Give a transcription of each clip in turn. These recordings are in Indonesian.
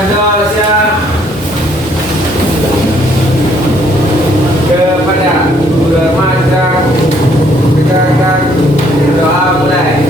berdosa kepada guru remaja. Tegakkan doa mulai.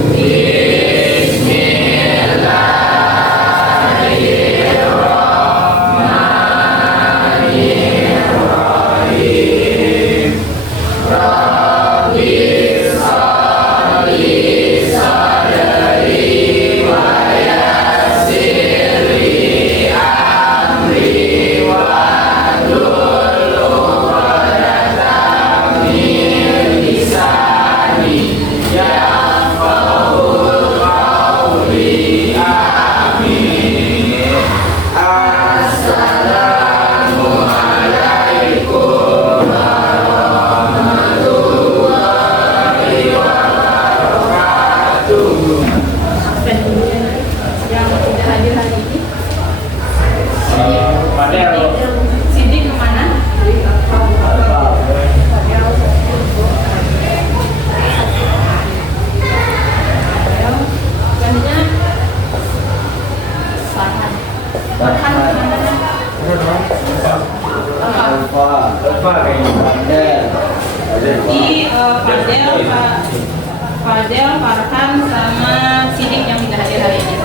Fadel, Farhan, sama Sidik yang tidak hadir hari ini.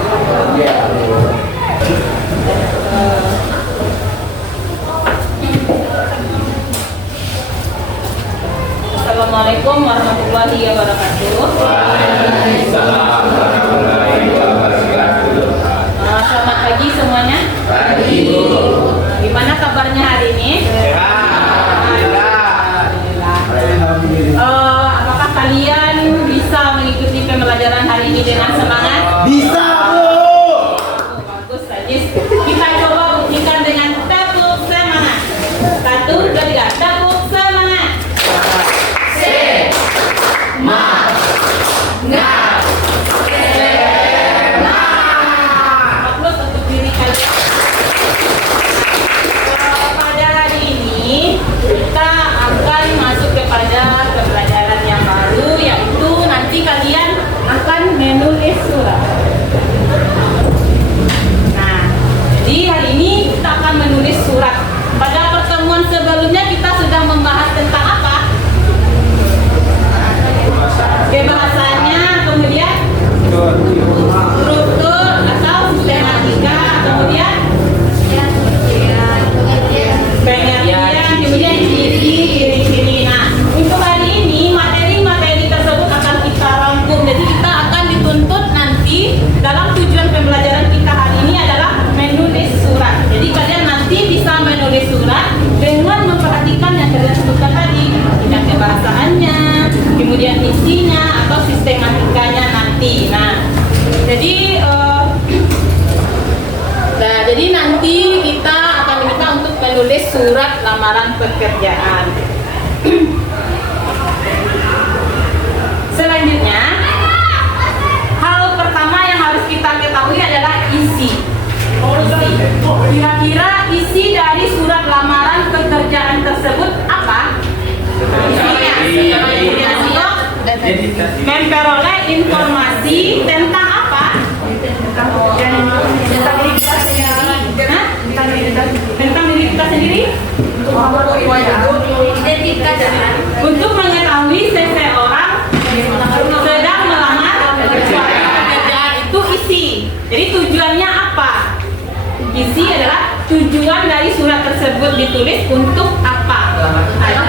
Assalamualaikum warahmatullahi wabarakatuh. Waalaikumsalam warahmatullahi wabarakatuh. Selamat pagi semuanya. Pagi. Gimana kabarnya hari ini? Apakah kalian bisa mengikuti pembelajaran hari ini dengan semangat? Bisa, Bu. Bagus, Sajis. Kita coba buktikan dengan tepuk semangat. 1, 2, 3. Tepuk semangat. Aplaus untuk diri kalian. Pada hari ini kita akan masuk kepada pembelajaran yang baru, yaitu nanti kalian akan menulis surat. Nah, jadi hari ini kita akan menulis surat. Pada pertemuan sebelumnya kita sudah membahas tentang apa? Kebahasanya, kemudian struktur atau sistematika, kemudian pengertian, kemudian ciri-ciri. Nah, untuk hari ini materi-materi tersebut akan kita rangkum. Jadi kita akan dituntut nanti dalam tujuan pembelajaran kita hari ini adalah menulis surat. Jadi kalian nanti bisa menulis surat dengan memperhatikan yang kalian sebutkan tadi, dengan kebahasaannya, kemudian isinya atau sistematikanya nanti. Nah, jadi nanti kita akan diminta untuk menulis surat lamaran pekerjaan. Selanjutnya, hal pertama yang harus kita ketahui adalah isi. Kira-kira isi dari surat lamaran pekerjaan tersebut apa? Isinya memperoleh informasi tentang apa? Tentang diri kita sendiri. Tentang diri kita sendiri? Untuk mengetahui seseorang sedang melamar pekerjaan itu isi. Jadi tujuannya apa? Isi adalah tujuan dari surat tersebut ditulis untuk apa? Lanjut.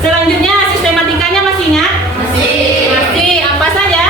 Selanjutnya sistematikanya masih ingat? Masih. Apa saja?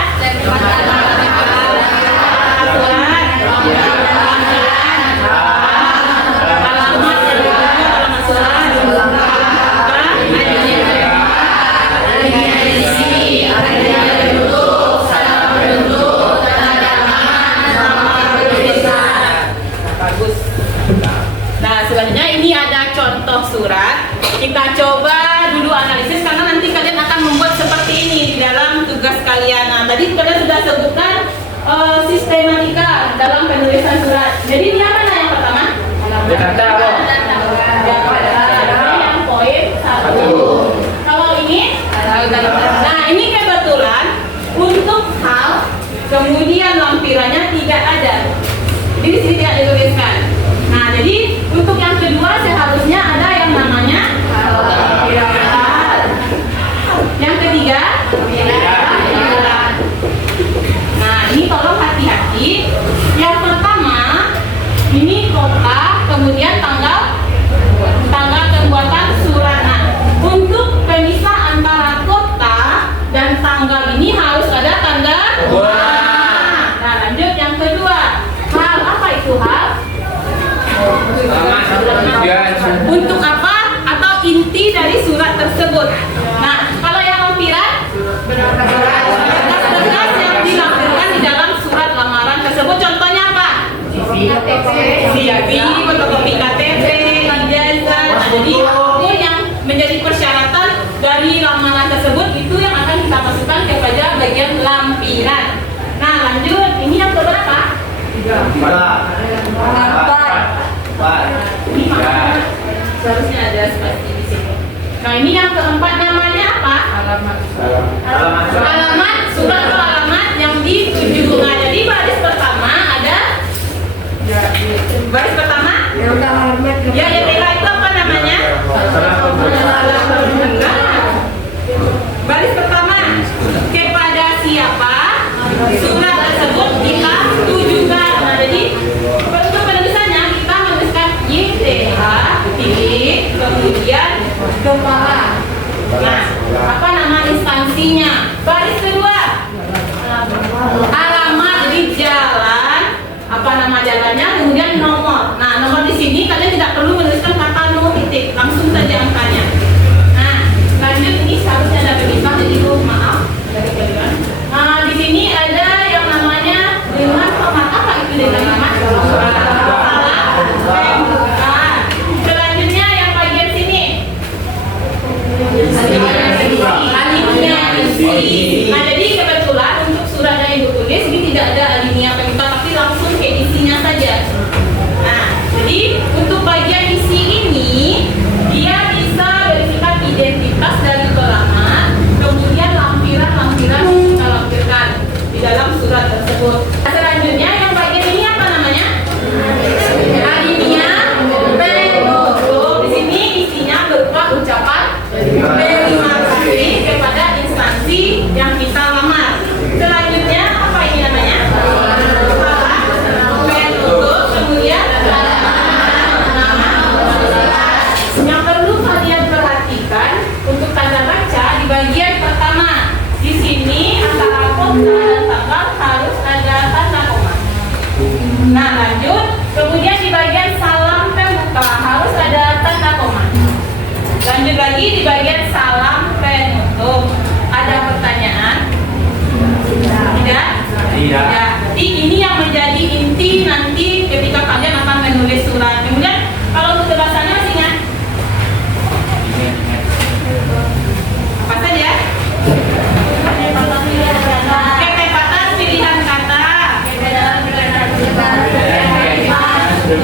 Selanjutnya ini ada contoh surat. Kita coba dulu analisis karena nanti kalian akan membuat seperti ini di dalam tugas kalian. Nah, tadi kalian sudah sebutkan sistematika dalam penulisan surat. Jadi ini mana yang pertama? Yang poin 1. Kalau ini, nah ini kebetulan untuk hal kemudian lampirannya tidak ada. Jadi di sini tidak dituliskan. Nah, jadi untuk yang kedua seharusnya ada yang namanya lampiran. Yang ketiga lampiran. Nah, ini tolong hati-hati. Yang pertama ini kota, kemudian tanggal pembuatan surat. Nah, untuk pemisah antara kota dan tanggal ini harus ada tanda. Nah, lanjut yang kedua. Hal apa itu hal? Untuk apa atau inti dari surat tersebut. Nah, kalau yang lampiran berkas-berkas yang dilampirkan di dalam surat lamaran tersebut. Contohnya apa? CV, fotokopi KTP, ijazah. Nah, jadi apapun yang menjadi persyaratan dari lamaran tersebut itu yang akan kita masukkan kepada bagian lampiran. Nah, lanjut. Ini yang keberapa? 4. Seharusnya ada spasi di sini. Nah, ini yang keempat namanya apa? Alamat. Surat atau alamat yang dituju. Nah, jadi baris pertama ada. Baris pertama? Ya, yang bawah itu apa namanya? Baris pertama, kepada siapa surat tersebut kita tujukan. Nah, jadi untuk penulisannya kita menuliskan YTH titik kemudian kepala. Nah, apa nama instansinya? Baris kedua, alamat, jadi jalan, apa nama jalannya, kemudian nomor. Nah, nomor di sini kalian tidak perlu menuliskan kata no titik, langsung saja angkanya. Nah, lanjut. Ini seharusnya ada pemisah, jadi maaf ada kekeliruan. Nah, di sini ada yang namanya dengan format. Apa itu dengan format? Salah. Selanjutnya yang bagian sini. Alinea isi. Nah, jadi kebetulan untuk surat yang ibu tulis ini tidak ada alinea pemisah, tapi langsung ke isinya saja. Nah, jadi untuk bagian isi ini dia bisa verifikasi identitas dari pelamat, kemudian lampiran-lampiran yang kita lampirkan di dalam surat tersebut. Selanjutnya yang bagian ini apa namanya? Alinea penutup. Di sini isinya berupa ucapan terima kasih kepada instansi yang kita lamar. Selanjutnya apa ini namanya? Penutup, kemudian yang perlu kalian perhatikan untuk tanda baca di bagian pertama. Di sini antara kota dan tanggal harus ada tanda koma. Nah, lanjut. Kemudian di bagian salam pembuka harus ada tanda koma. Lanjut lagi di bagian salam penutup. Ada pertanyaan? Tidak? Tidak. Jadi ini yang menjadi inti nanti ketika kalian akan menulis surat. Kemudian kalau untuk bahasanya masih ingat? Apa saja? Ketepatan pilihan kata,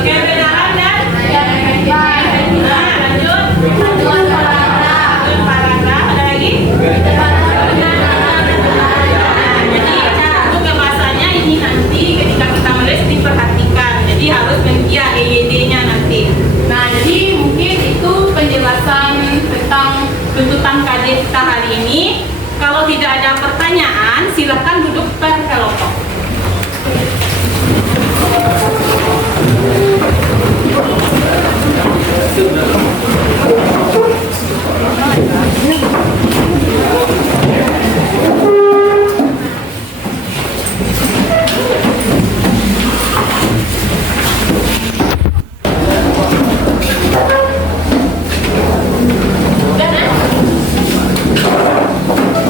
kebenaran dan nah, lanjut. Paragraf. Ada lagi? Jadi untuk kebahasanya ini nanti ketika kita menulis diperhatikan. Jadi harus ya EYD-nya nanti. Nah, jadi mungkin itu penjelasan tentang tuntutan KD kita hari ini. Kalau tidak ada pertanyaan, silakan duduk per kelompok.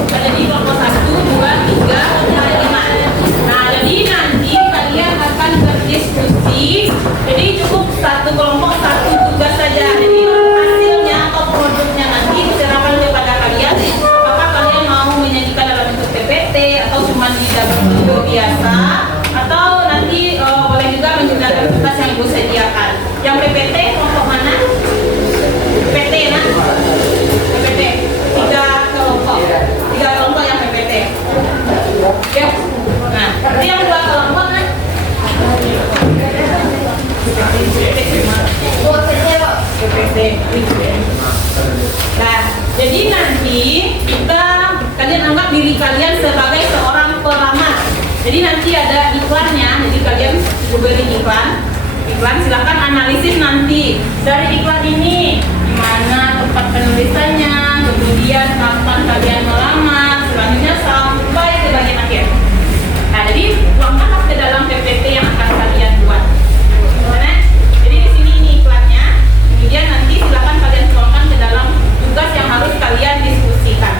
Jadi kelompok 1, 2, 3, 5. Nah, jadi nanti kalian akan berdiskusi. Jadi cukup satu kelompok satu tugas saja. Jadi hasilnya atau produknya nanti diserahkan kepada kalian. Apakah kalian mau menyajikan dalam bentuk PPT atau cuma di dalam bentuk biasa, atau nanti boleh juga menggunakan kertas yang ibu sediakan. Yang PPT kelompok mana? PPT nah? PPT 3 kelompok yang PPT. Ya. Nah, Nah, jadi nanti kalian anggap diri kalian sebagai seorang pelamar. Jadi nanti ada iklannya, jadi kalian beri iklan, silahkan analisis nanti dari iklan ini di mana tempat penulisannya, kemudian kapan kalian melamar, selanjutnya sampai ke bagian akhir. Nah, jadi tuangkanlah ke dalam PPT yang akan kalian buat. Gimana? Jadi di sini ini iklannya, kemudian nanti silakan kalian tuangkan ke dalam tugas yang harus kalian diskusikan.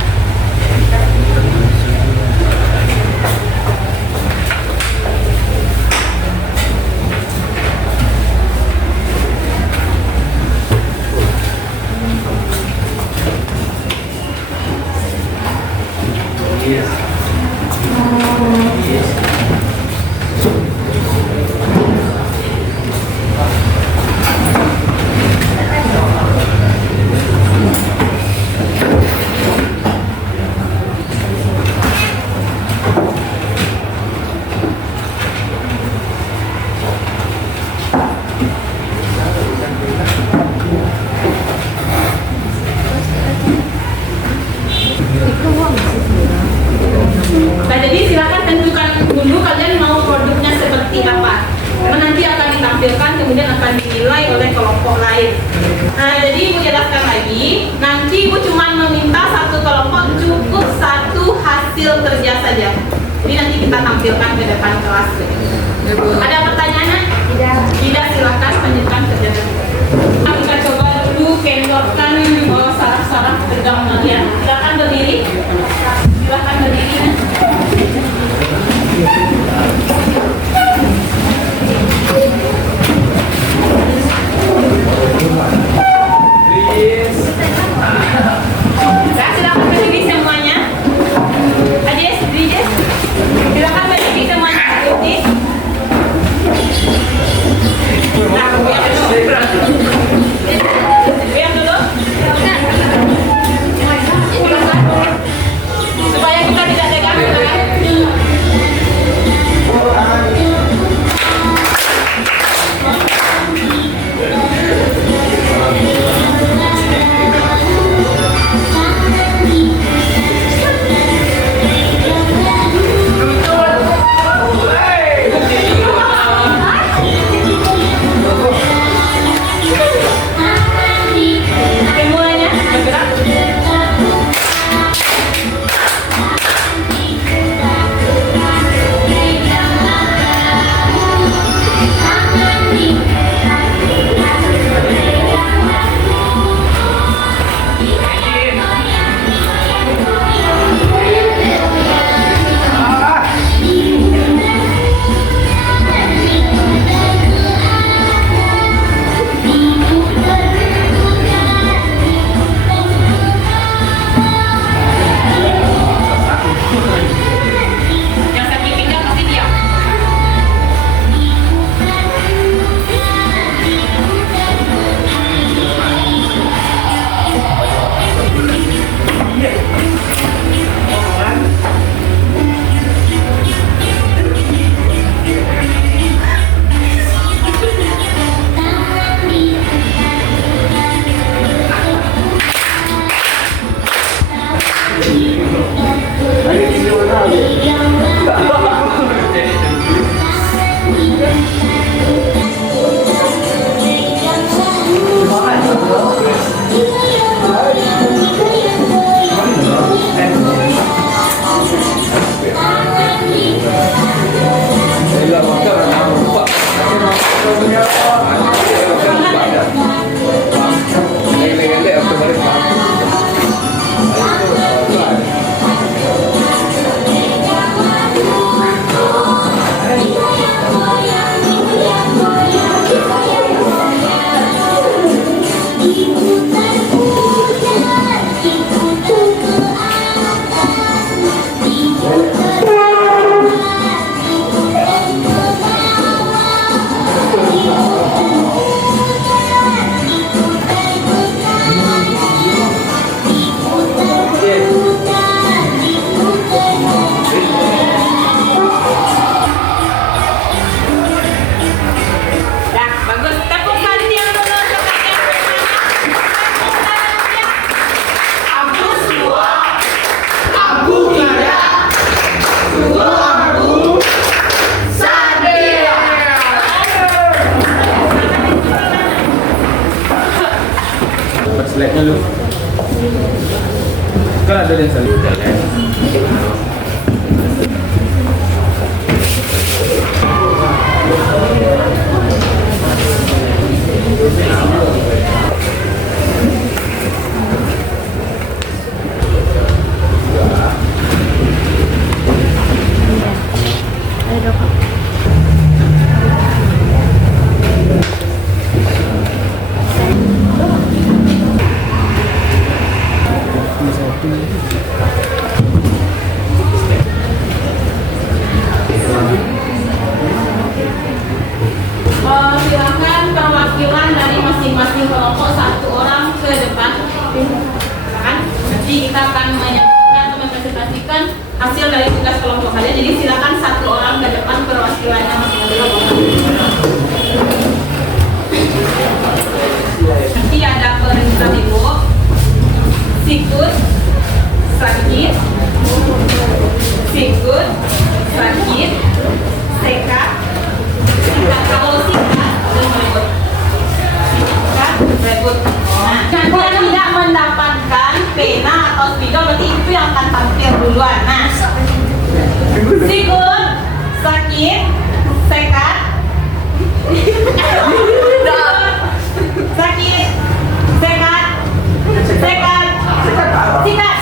Nah, jadi silakan tentukan dulu kalian mau produknya seperti apa. Karena nanti akan ditampilkan kemudian akan dinilai oleh kelompok lain. Nah, jadi Ibu jelaskan lagi, nanti Ibu cuma meminta satu kelompok cukup satu hasil kerja saja. Jadi nanti kita tampilkan ke depan kelas. Ada pertanyaannya? Tidak, silakan lanjutkan kerja. Kita coba dulu kendorkan saraf-saraf tegang kalian. Silakan berdiri. Silakan berdiri. Nah, silakan berdiri semuanya. Adis, Bridges, silakan berdiri semuanya. Putih. Nah, goyang dulu. yang sering jalan. Silakan perwakilan dari masing-masing kelompok satu orang ke depan. Silakan. Nanti kita akan menyampaikan atau mempresentasikan hasil dari tugas kelompok kalian. Jadi silakan satu orang ke depan perwakilannya masing-masing kelompok. Nanti ada perintah ibu, sikut, sakit, sikut, sakit, sekat. Kalau singkat, rebut. Nah, kalian tidak mendapatkan pena atau spidol, berarti itu yang akan tampil duluan. Nah, sikut, sakit, sekat, sakit, sekat, sekat, sikat.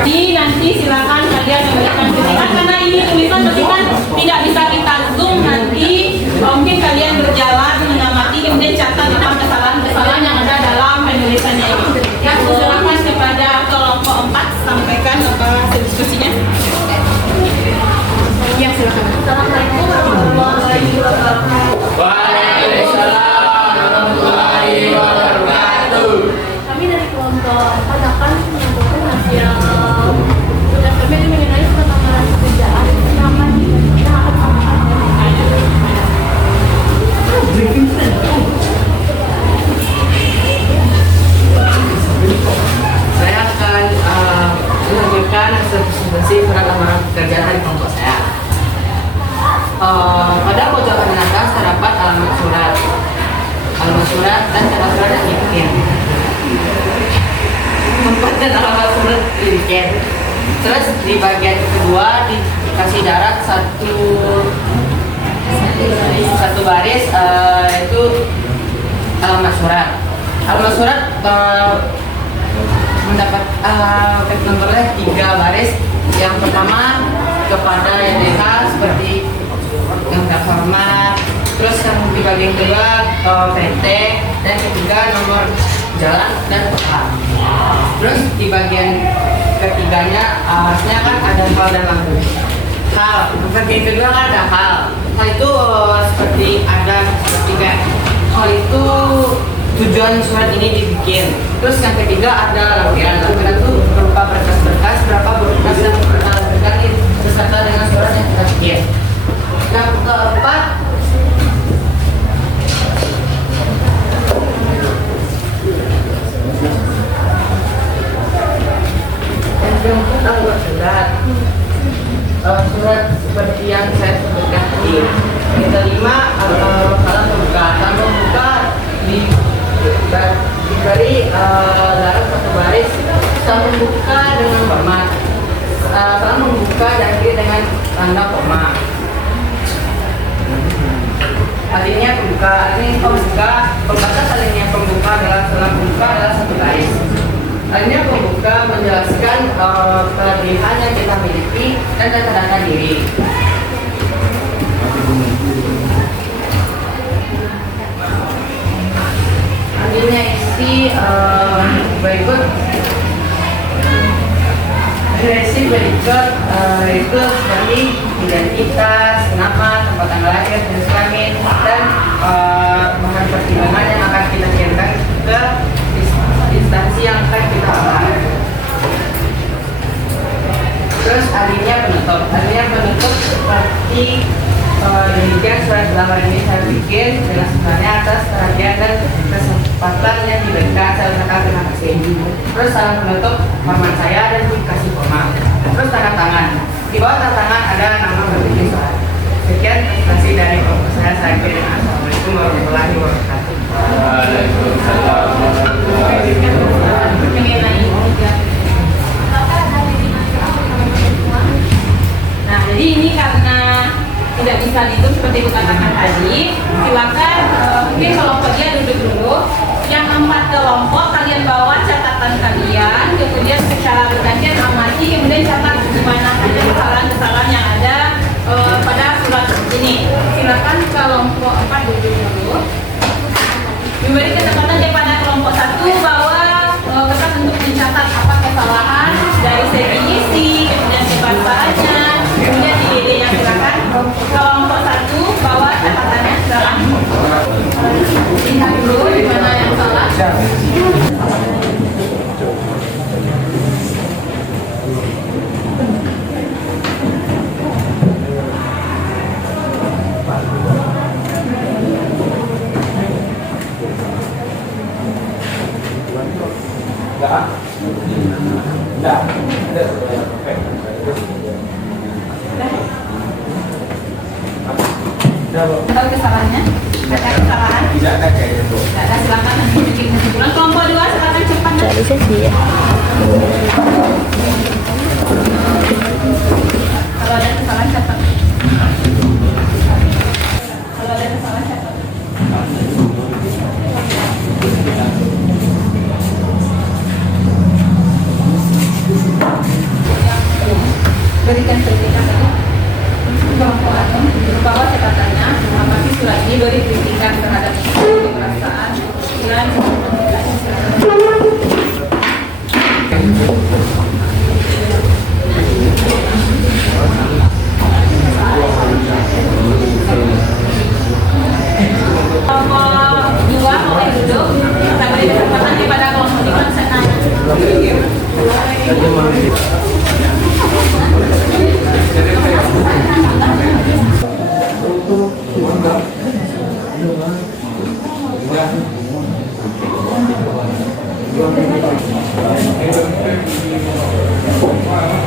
Jadi nanti silakan kalian memberikan tulisan karena ini tulisan berarti kan tidak bisa kita zoom, nanti mungkin kalian berjalan mengamati kemudian catat apa kesalahan-kesalahan yang ada dalam penulisannya ini. Ya, silakan kepada kelompok 4 sampaikan apa hasil diskusinya. Ya, silakan. Assalamualaikum warahmatullahi wabarakatuh. Waalaikumsalam warahmatullahi wabarakatuh. Kami dari kelompok 4 akan menyampaikan hasil tugas kami mengenai pengembangan pekerjaan yang akan Saya akan melanjutkan hasil presentasi surat lamaran pekerjaan dari kelompok saya. Pada pojok kanan atas terdapat alamat surat, dan cara surat yang dibikin. Tempat dan alamat surat dibikin. Terus di bagian kedua dikasih darat satu baris, itu alamat surat. Alamat surat mendapat page nomornya 3 baris. Yang pertama kepada YDH seperti yang terhormat, terus yang di bagian kedua PT, dan ketiga nomor jalan dan kota. Terus di bagian ketiganya harusnya kan ada hal dan langgeng. Hal, bagian kedua kan ada hal. Hal itu seperti ada ketiga. Hal itu tujuan surat ini dibikin. Terus yang ketiga ada lampiran. Lampiran itu berupa berkas-berkas, berapa berkas yang pernah berkas beserta dengan surat yang kita bikin. Yang keempat, anggota surat. Surat seperti yang saya sebutkan tadi. Yang kelima, salam membuka. Salam membuka diberi dalam satu baris. Salam membuka dengan hormat. Salam membuka diakhiri dengan tanda koma. Artinya pembuka, artinya pembuka, pembatas artinya pembuka adalah salam pembuka adalah satu baris. Artinya pembuka menjelaskan kelebihan yang kita miliki dan data-data diri. Artinya isi berikut itu seperti identitas, nama, tempat tanggal lahir, jenis kelamin, dan bahan pertimbangan yang akan kita kirimkan ke instansi yang akan kita ambil. Terus adanya penutup seperti demikian surat lamaran ini saya bikin dengan sebenarnya atas perhatian dan kesempatan yang diberikan. Saya ucapkan terima kasih. Terus salam penutup hormat saya dan dikasih format. Terus tanda tangan. Di bawah tanda tangan ada nama berbikin surat. Demikian presentasi dari kelompok saya kira. Assalamualaikum warahmatullahi wabarakatuh. Waalaikumsalam warahmatullahi wabarakatuh. Nah, jadi ini karena tidak bisa dihitung seperti itu katakan tadi, silakan mungkin kelompok dia duduk dulu. Yang 4 kelompok kalian bawa catatan kalian, kemudian secara bergantian amati, kemudian catat di mana saja kesalahan-kesalahan yang ada pada surat ini. Silakan kelompok 4 duduk dulu. Memberi kesempatan kepada kelompok 1 bahwa kertas untuk mencatat apa kesalahan dari segi isi, kemudian bahasanya, kemudian di ide-nya. Silakan kelompok 1 bawa catatannya. Silakan lihat dulu di mana yang salah. Tahu kesalahannya? Ada kesalahan? Tidak ada kayaknya Bu. Tidak ada, silakan nanti bikin kesimpulan. Kelompok 2 silakan cepat. Dari sesi ya. Kalau ada kesalahan catat. Kalau ada kesalahan catat. Berikan sertifikat tadi. Kelompok Atom bawa catatannya, amati surat ini, beri kritikan terhadap perasaan dan kelompok 2 mulai duduk. Kita beri kesempatan kepada kelompok 5 senang.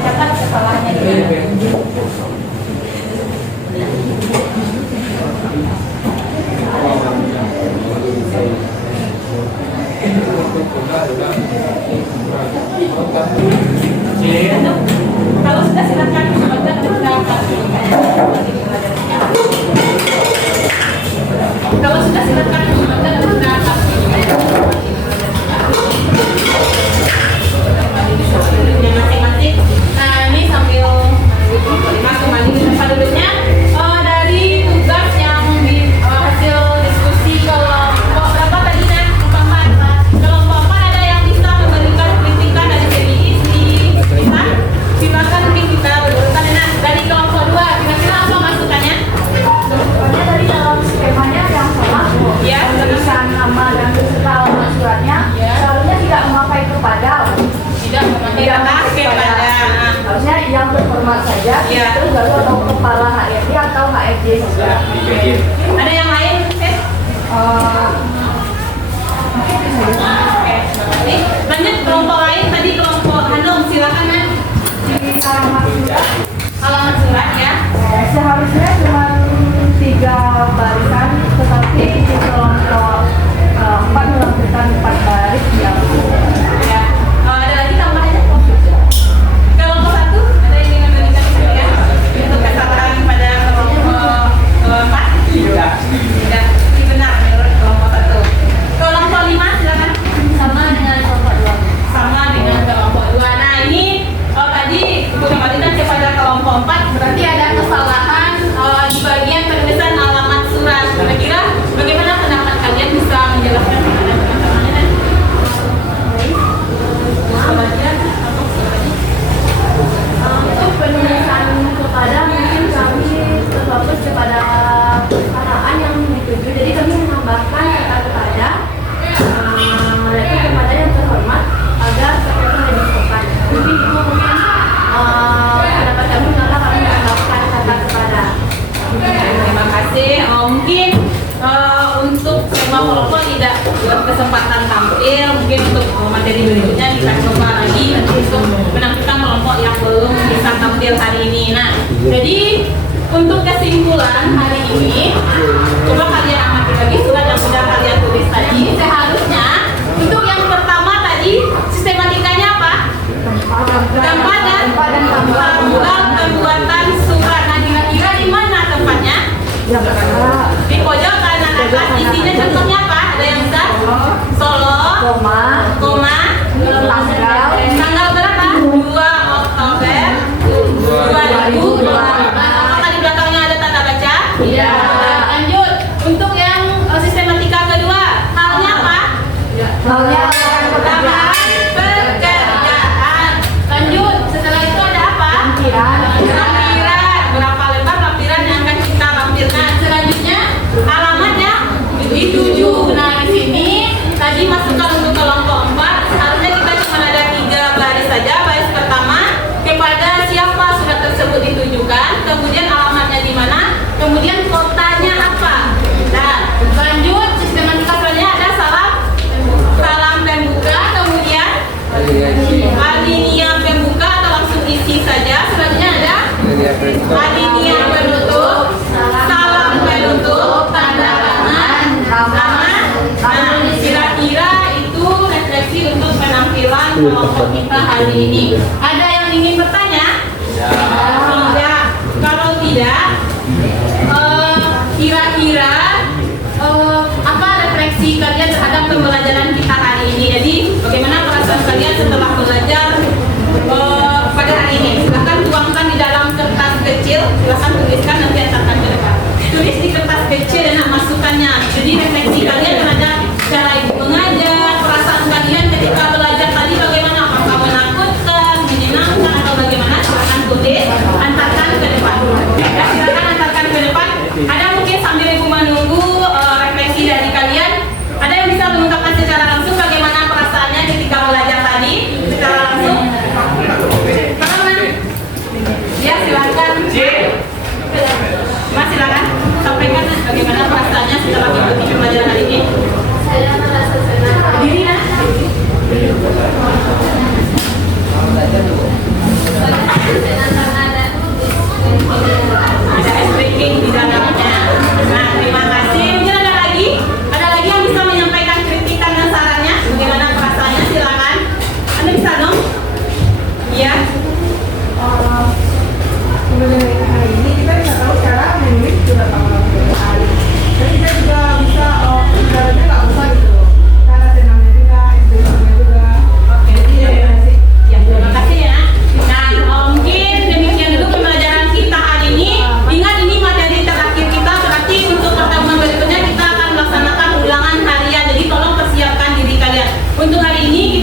Catat kesalahannya dulu. Kalau sudah silakan Kalau sudah silakan masing-masing. Nah, ini sambil kembali ke tempat duduknya. Dari tugas yang di hasil diskusi kelompok berapa tadi kan? Kelompok 4 ada yang bisa memberikan kritikan dari segi isi. Silakan mungkin kita berdasarkan. Nah, dari kelompok 2 kira-kira apa masukannya? Pokoknya dari dalam skemanya yang salah. Ya, Tulisan nama dan beserta alamat suratnya seharusnya tidak memakai kepada. tidak memakai kepada. Harusnya yang terhormat saja. Ya. Terus baru atau kepala HRD atau HRD saja. Dibikin. Ada yang lain? Oke. Lanjut kelompok lain tadi kelompok Hanum, silakan Nan. Di alamat surat Alamat surat ya. seharusnya cuma 3 barisan, tetapi di kelompok 4 melampirkan 4 baris yang Ya. Ada lagi tambahannya? Kelompok 1 ada yang ingin memberikan kritikan untuk kesalahan pada kelompok 4? Tidak. Tidak. Ini benar menurut kelompok 1. Kelompok 5 silakan. sama dengan kelompok 2. Sama dengan kelompok 2. Nah, ini tadi untuk kembalikan kepada kelompok 4 berarti ada kesalahan di bagian penulisan alamat surat. Kira-kira bagaimana pendapat kalian bisa menjelaskan kepada teman-temannya? Untuk penulisan kepada mungkin kami terfokus kepada perusahaan yang dituju, jadi kami menambahkan kata kepada mereka kepada yang terhormat agar seperti lebih sopan. Mungkin itu mungkin pendapat kami karena kami menambahkan kata kepada. Terima kasih. Mungkin untuk semua kelompok tidak berkesempatan tampil, mungkin untuk materi berikutnya kita coba lagi nanti untuk menampilkan kelompok yang belum bisa tampil hari ini. Nah, jadi untuk kesimpulan hari ini, coba kalian amati lagi surat yang sudah kalian tulis tadi. Seharusnya untuk yang pertama tadi sistematikanya apa? Tempat dan tanggal pembuatan surat. Nah, kira-kira di mana tempatnya? Di pojok kanan atas. Isinya contohnya apa? Ada yang bisa? Solo, koma, tanggal berapa? 2 Oktober 2020. Apakah di belakangnya ada tanda baca? Tidak. Lanjut. Untuk yang sistematika kedua, halnya apa? Lamaran pekerjaan. Lanjut. Setelah itu ada apa? Lampiran. Berapa lebar lampiran yang akan kita lampirkan? Selanjutnya alamatnya dituju. Nah, di sini tadi masukkan untuk kelompok 4. Seharusnya kita cuma ada 3 baris saja. Baris pertama kepada siapa surat tersebut ditujukan, kemudian alamatnya di mana, kemudian kotanya apa. Nah, lanjut sistematika selanjutnya ada salam pembuka, kemudian alinea pembuka atau langsung isi saja. Selanjutnya ada alinea penutup, salam penutup, tanda tangan, sama. Nah, kira-kira itu refleksi untuk penampilan kelompok kita hari ini. Ada yang ingin bertanya? Tidak. Kalau tidak, kira-kira apa refleksi kalian terhadap pembelajaran kita hari ini? Jadi, bagaimana perasaan kalian setelah belajar pada hari ini? Silahkan tuangkan di dalam kertas kecil. Silahkan tuliskan, nanti antarkan ke depan. Tulis di kertas kecil dan masukkannya. Jadi refleksi kalian terhadap cara ibu mengajar, perasaan kalian ketika belajar tadi bagaimana? Apakah menakutkan, menyenangkan, atau bagaimana? Silahkan tulis, antarkan ke depan. Ya, silahkan antarkan ke depan. Ada mungkin sambil ibu menunggu refleksi dari kalian, ada yang bisa mengungkapkan secara langsung bagaimana perasaannya ketika belajar tadi secara langsung? Mana? Ya, silakan. Mas, silakan sampaikan bagaimana perasaannya setelah mengikuti pembelajaran hari ini. Saya merasa senang. Diri ya? Ada ice breaking di dalamnya. Nah, terima kasih. Mungkin ada lagi? Ada lagi yang bisa menyampaikan kritikan dan sarannya? Bagaimana perasaannya? Silakan. Anda bisa dong? Iya. Sebenarnya hari ini kita bisa tahu cara menulis surat amalan hari. Jadi kita juga bisa ibaratnya nggak usah gitu loh. Cara senamnya juga, inspirasinya juga. Oke. Jadi ya sih. Ya, terima kasih ya. Nah, mungkin demikian dulu pembelajaran kita hari ini. Ingat ini materi terakhir kita, berarti untuk pertemuan berikutnya kita akan melaksanakan ulangan harian. Jadi tolong persiapkan diri kalian. Untuk hari ini